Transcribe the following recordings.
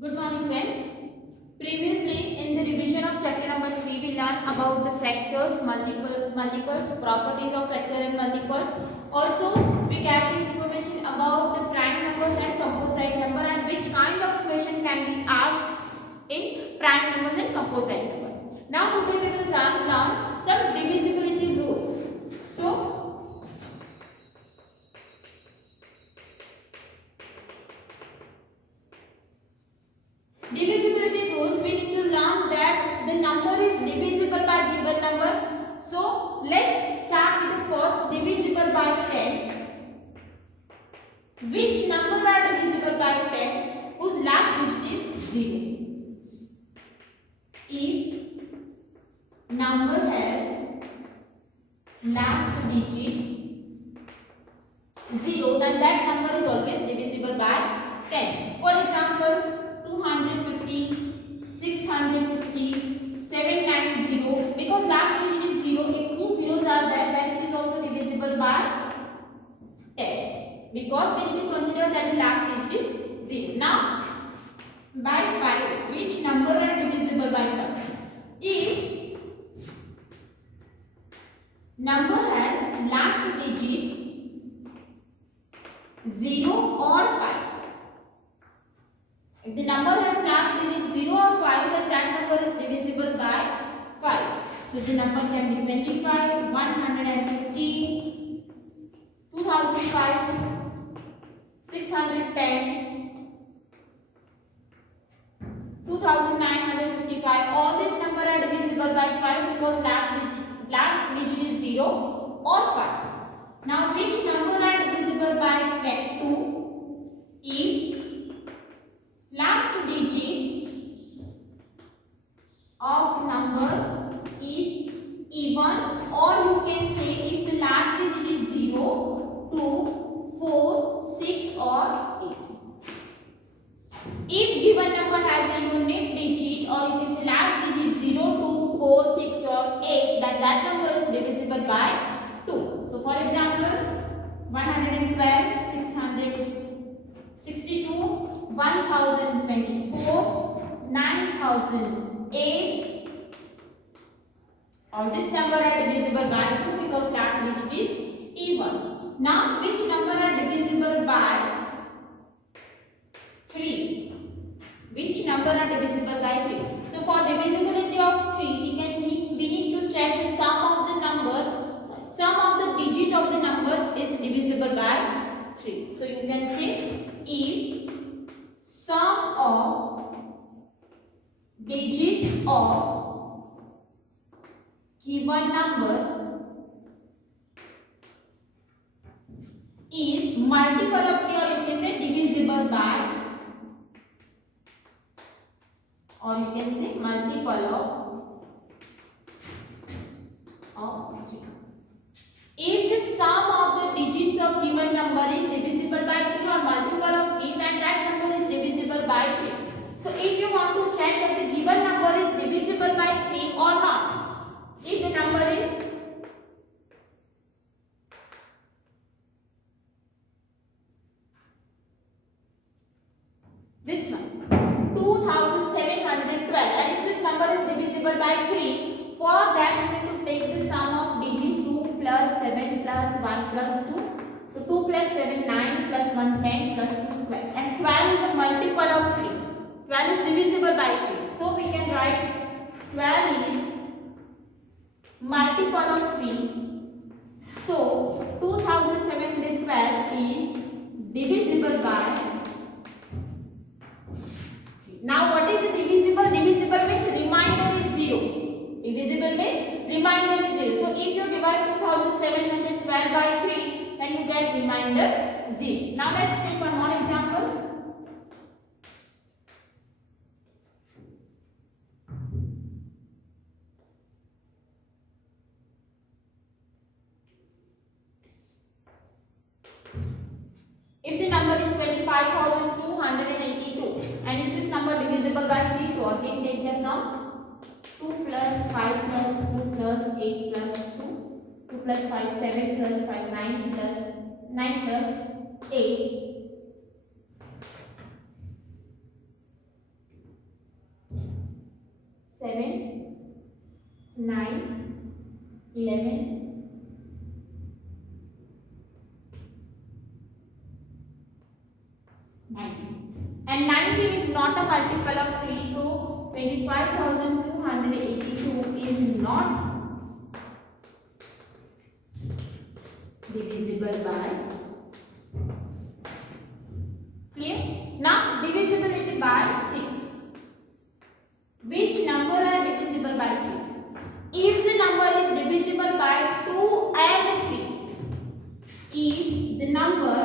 Good morning friends. Previously in the revision of chapter number 3 we learned about the factors, multiples, properties of factor and multiples. Also we get the information about the prime numbers and composite number and which kind of question can be asked in prime numbers and composite number. Now today we will learn some divisibility rules. So divisibility rules, we need to learn that the number is divisible by given number. So let's start with the first, divisible by 10. Which number are divisible by 10 whose last digit is 0? If number has last digit 0, then that number is always divisible by 10. For example, 250, 660, 790, because last digit is 0. If two zeros are there, then it is also divisible by 10. Because we need to consider that the last digit is 0. Now, by 5, which number are divisible by 5? If number has last digit 0 or 5. If the number has last digit 0 or 5, then that number is divisible by 5. So the number can be 25, 115, 2005, 610, 2955. All these numbers are divisible by 5 because last digit is 0 or 5. Now which number are divisible by 2? If last digit of number is even, or you can say if the last digit is 0, 2, 4, 6 or 8. If given number has a unit digit, or you can say last digit 0, 2, 4, 6 or 8, then that number is divisible by 2. So for example, 112, 662, 1024, 9008. All this number are divisible by 2 because last digit is even. Now which number are divisible by 3? Which number are divisible by 3? So for divisibility of 3, we need to check the sum of the number. Sum of the digit of the number is divisible by 3. So you can say if sum of digits of given number is multiple of 3, or you can say divisible by, or you can say multiple of 3. If the sum of the digits of given number is divisible by 3 or multiple of 3, then that number is divisible by 3. So if you want to check that the given number is divisible by 3 or not, if the number is this one, 2712, and if this number is divisible by 3, for that you need to take the sum of digit 2 plus 7 plus 1 plus 2. So 2 plus 7, 9 plus 1, 10 plus 2, 12. And 12 is a multiple of 3. 12 is divisible by 3. So we can write 12 is multiple of 3. So 2712 is divisible by 3. Now what is divisible? Divisible means remainder is 0. Divisible means remainder is 0. So if you divide 2712 by 3, then you get remainder 0. Now let's take one more example. If the number is 25,282 and is this number divisible by 3, so again take the sum. 2 plus 5 plus 2 plus 8 plus 2, 2 plus 5, 7 plus 5, 9 plus 9 plus 8, 11, 19. And 19 is not a multiple of 3, so 25,282 is not divisible by. Clear? Now divisibility by 6. Which number are divisible by 6? If the number is divisible by 2 and 3, if the number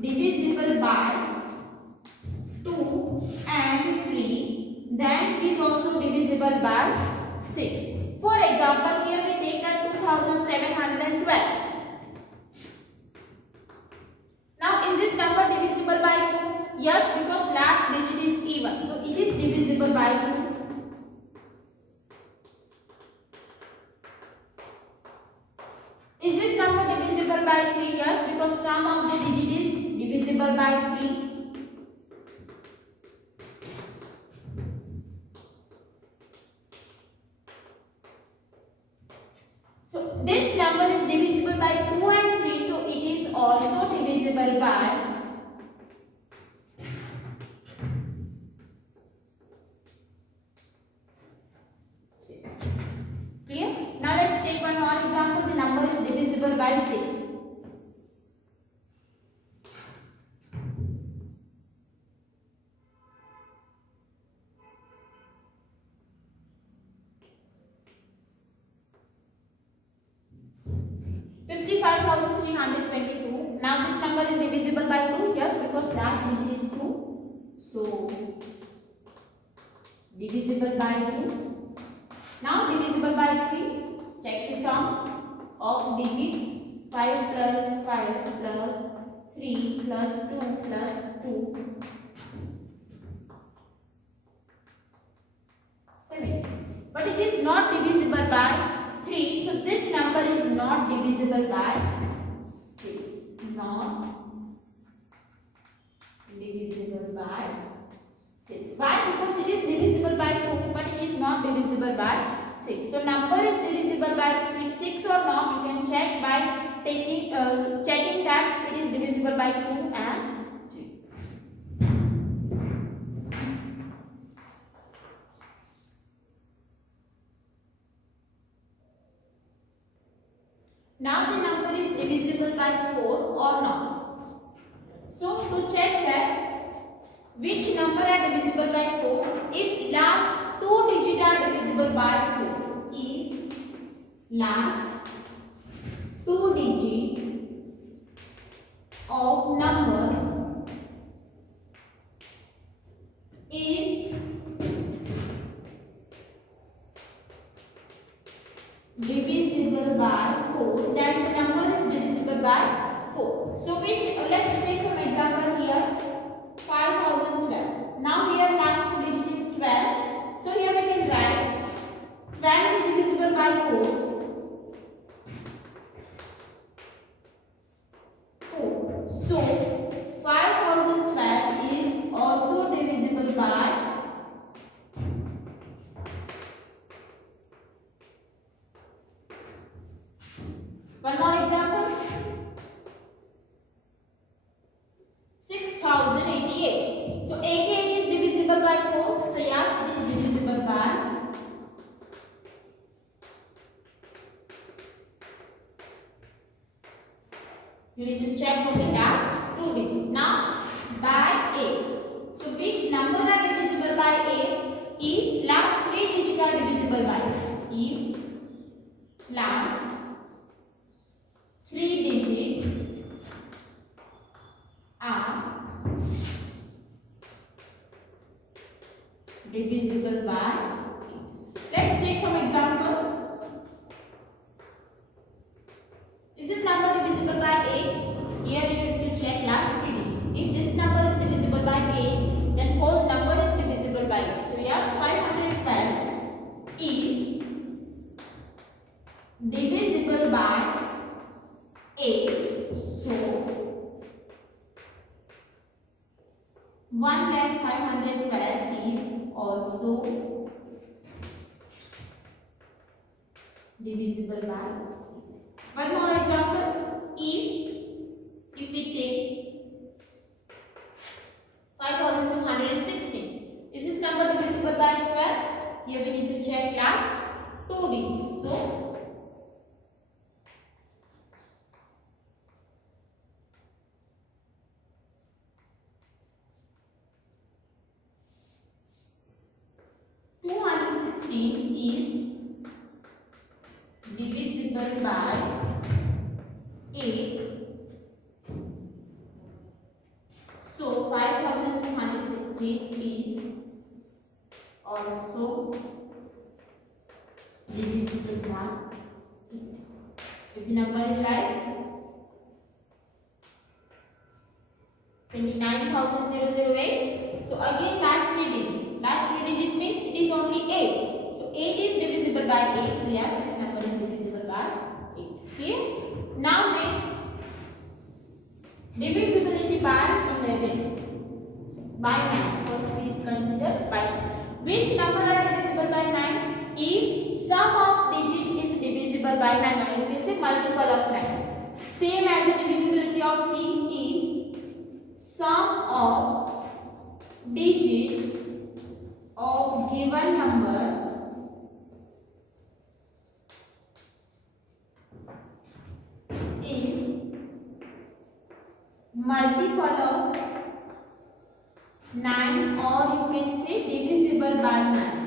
divisible by 2 and 3, then it is also divisible by 6. For example, here we take a 2712. Now, is this number divisible by 2? Yes, because last digit is even. So, it is divisible by 2. Is this number divisible by 3? Yes, because sum of the digit is divisible by 3. So, this number is divisible by 2 and 3. So, it is also divisible by 6. Clear? Now, let's take one more example. The number is divisible by 6. Now this number is divisible by 2. Yes, because last digit is 2. So divisible by 2. Now divisible by 3. Check the sum of digit. 5 plus 5 plus 3 plus 2 plus 2. 7. But it is not divisible by 3. So this number is not divisible by 6. Not divisible by 6. Why? Because it is divisible by 2, but it is not divisible by 6. So number is divisible by 6 or not, you can check by checking that it is divisible by 2 and 3. Now the number is divisible by 4 or not. So to check that which number are divisible by 4, if last 2 digits are divisible by 4, if last 2 digits of number is divisible by 4, then the number is divisible by 4. So which, let's take some example here. 5012. Now here last 2 digit is 12. So here we can write 12 is divisible by 4. 4. So 5012 is also divisible by 1 more example. 6088. So 88 is divisible by 4. So yes, it is divisible by 4. You need to check on the last 2 digits. Now by 8. So which number are divisible by 8? If last 3 digits are divisible by 8. If last 3 digits are divisible by 8. Let's take some example. Is this number divisible by 8? Here you need to check last 3 digits. If this number is divisible by 8, then whole number is divisible by 8. So yes, 512 is divisible by 8. So 1,512 is also divisible by. One more example. If we take 5216, is this number divisible by 12? Here we need to check last two digits. So 216 is divisible by 8. So 5216 is also divisible by 8. If the number is like 29,008. So again last three digits. Last three digit means it is only 8. So 8 is divisible by 8. So yes, this number is divisible by 8. Okay. Now next, divisibility by 11. So by 9. First we consider by 9. Which number are divisible by 9? If sum of digit is divisible by 9, or you can say multiple of 9. Same as the divisibility of 3. If sum of digits of given number is multiple of 9, or you can say divisible by 9,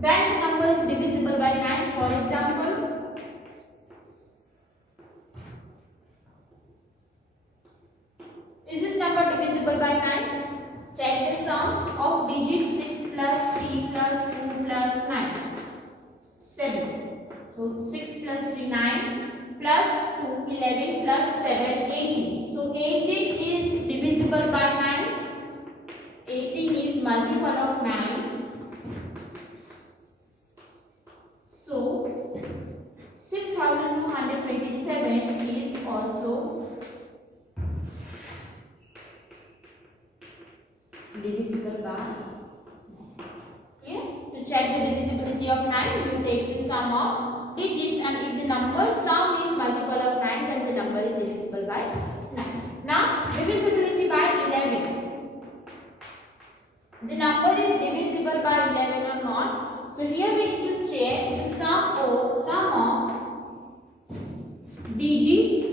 then the number is divisible by 9. For example, is this number divisible by 9? Check the sum of digits 6 plus 3 plus 2 plus 9. 7. So 6 plus 3 9 plus 2 11 plus 7 18. So 18 is divisible by 9. 18 is multiple of 9. So 6227 is also divisible by 9. Okay? To check the divisibility of 9, you take the sum of digits, and if the number sum is multiple of 9, then the number is divisible by 9. Now, divisibility by 11. The number is divisible by 11 or not. So here we need to check the sum of digits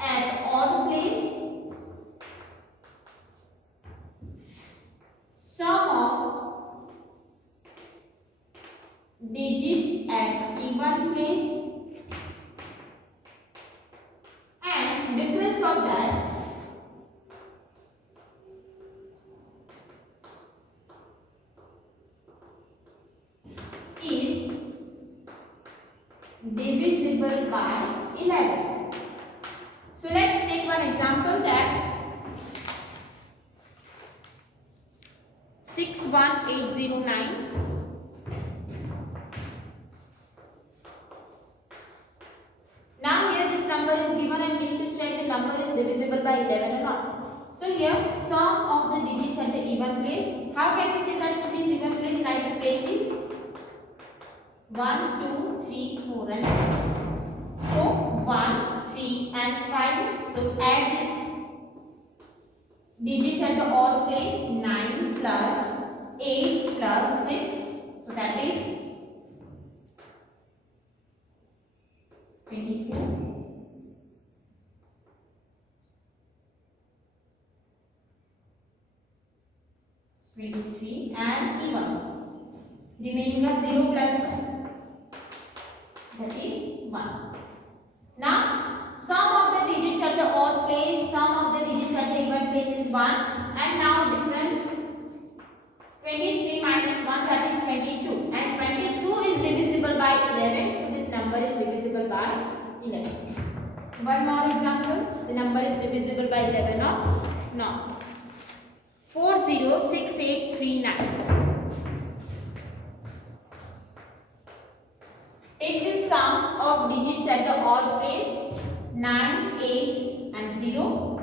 at odd place, sum of digits at even place, and difference of that is divisible by 11. So let's take one example, that 61809. Now here this number is given and we need to check the number is divisible by 11 or not. So here sum of the digits at the even place. How can we say that it is even place? Write the places 1, 2, 3, 4 and 5. So 1, 3 and 5. So add this digits at the odd place, 9 plus 8 plus 6. So that is 24. 23 and even. Remaining of 0 plus 1. That is 1. Now, sum of the digits at the odd place, sum of the digits at the even place is 1. And now difference 23 minus 1, that is 22. And 22 is divisible by 11. So this number is divisible by 11. One more example. The number is divisible by 11 or not. 406839. Take the sum of digits at the odd place, 9, 8 and 0.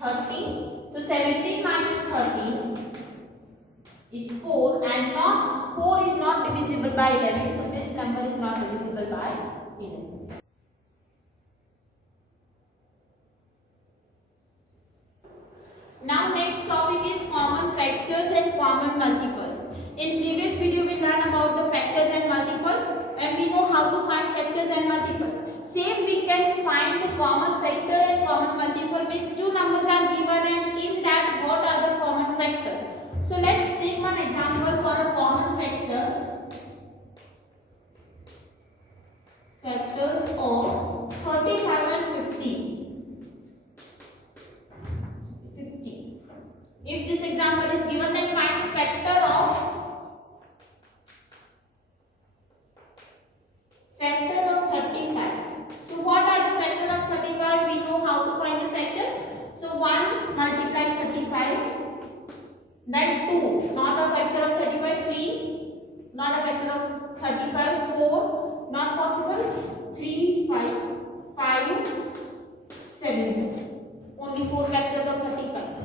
30. So 17 minus 30 is 4, and not 4 is not divisible by 11. So this number is not divisible by 11. Now next topic is common factors and common multiples. In previous video we learned about the factors and multiples, and we know how to find factors and multiples. Same we can find the common factor and common multiple, means two numbers are given and in that what are the common factor. So let's take one example for a common factor. Factors of 35 and 50. If this example is given, then find factor of 35. So what are the factor of 35? We know how to find the factors. So 1 multiply 35, then 2, not a factor of 35, 3, not a factor of 35, 4, not possible, 3, 5, 7, only 4 factors of 35.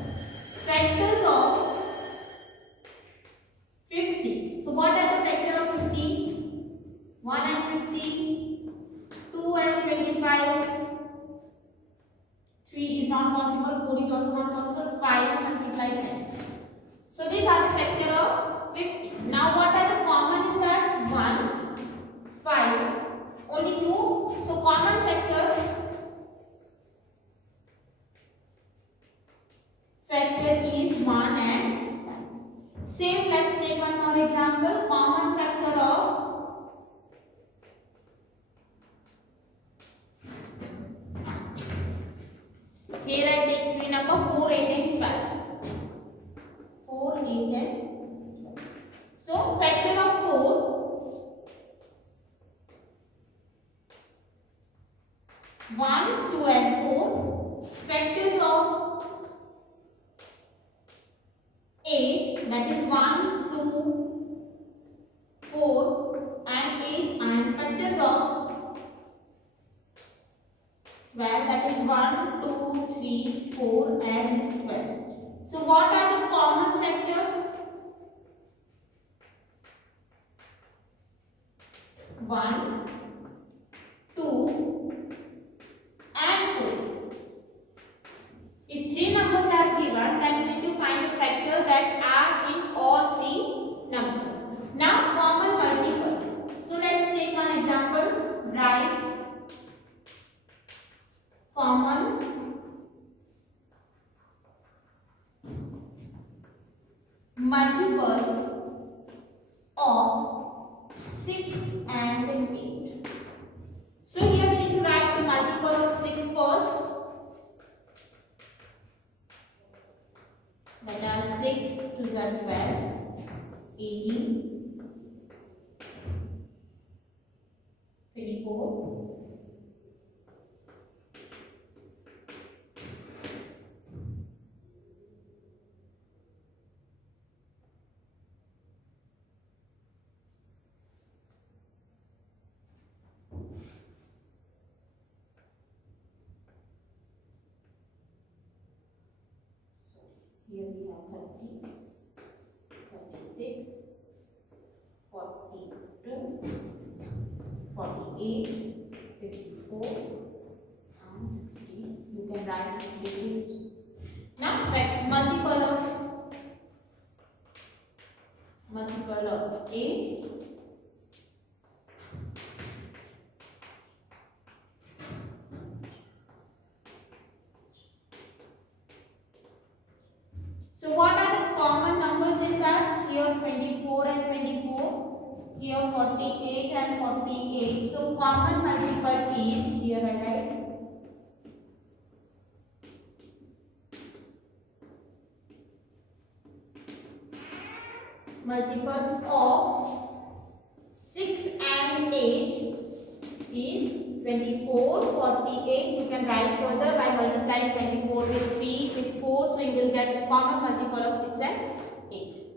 Factors of 50. So what are the factors of 50? 1 and 50, 2 and 25, 3 is not possible, 4 is also not possible, 5 multiply 10. So these are the factors of 50. Now what are the common in that? 1, 5, only 2. So common factor is 1 and 5. Same, let's take one more example. Common factor of here I take 3 number 4, 8 and 12. 4, 8 and 12. So factor of 4, 1, 2 and 4. Factors of 8, that is 1, 2, 4 and 8, and factors of 12, that is 1, 2, 3, 4 and 12. So what are the common factors? 1, 2 and 4. If 3 numbers are given, then we need to find the factor that are in all 3 numbers. Now common multiples. So let's take one example. Write common multiples of 6 and 8. So here we need to write the multiple of 6 first. That are 6 to the 12, 18, 24, 36, 42, 48, 54 and 60. You can write 66. Now multiple of 8. So what are the common numbers in that? Here 24 and 24. Here 48 and 48. So common multiple is, here I write, multiples of 6 and 8 is 24, 48. You can write further by multiplying 24 with 3 with 4. So you will get common multiple of 6 and 8.